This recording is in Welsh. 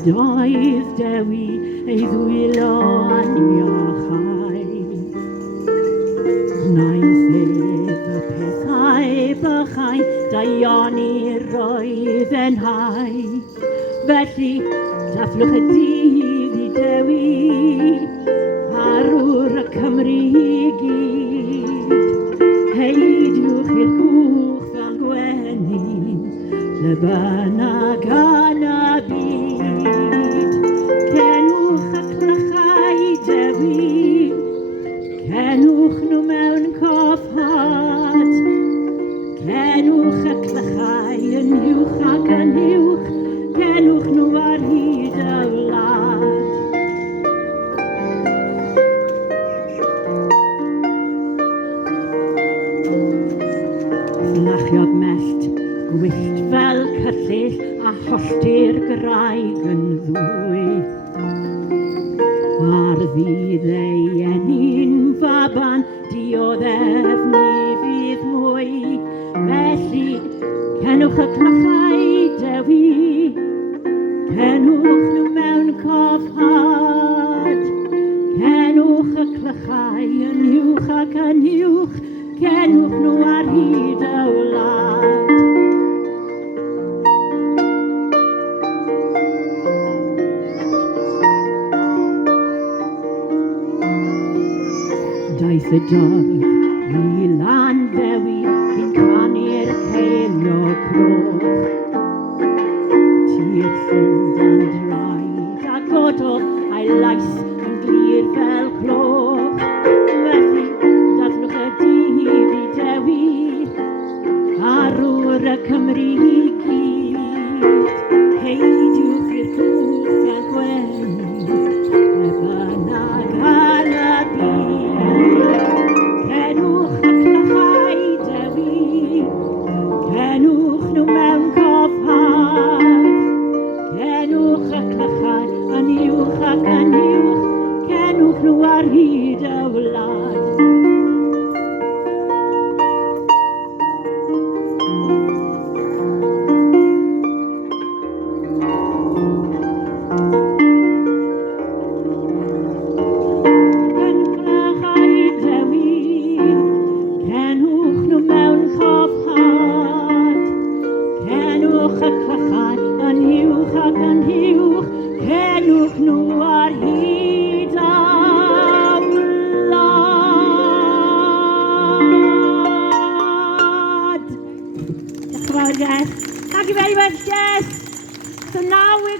Doedd Dewi ei ddwylo aniachau. Wnaeth ef y pethau bychau daioni roedd yn hau. Felly dathlwch y dydd I Dewi, arwr y Cymru I gyd. Heidiwch i'r cwch fel gwenyn, le bynnag yn y byd. Cenwch y Clychau Dewi, cenwch nhw mewn cofhad. Cenwch y Clychau yn uwch ac yn uwch, cenwch nhw ar hyd y wlad. Llachiodd mellt, gwyllt fel cyllyll a hollti'r graig yn ddwy. Ar ddydd ei enyn faban, dioddef ni fydd mwy. Felly, cenwch y Clychau Dewi, cenwch nhw mewn cofhad. Cenwch y Clychau yn uwch ac yn uwch, cenwch nhw ar hyd y wlad. Daeth y dorf I lan Ddewi cyn canu'r ceiliog croch. Tir llundain draed a gododd a'i lais yn glir fel cloch. Felly dathlwch y dydd I Dewi, arwr y Cymru I gyd. Heidiwch i'r cwch fel gwenyn, le bynnag yn y byd. Cenwch y Clychau Dewi, cenwch nhw mewn cofhad. Cenwch y Clychau yn uwch ac yn uwch, cenwch nhw ar hyd y wlad. Thank you very much, Jess. So now we're going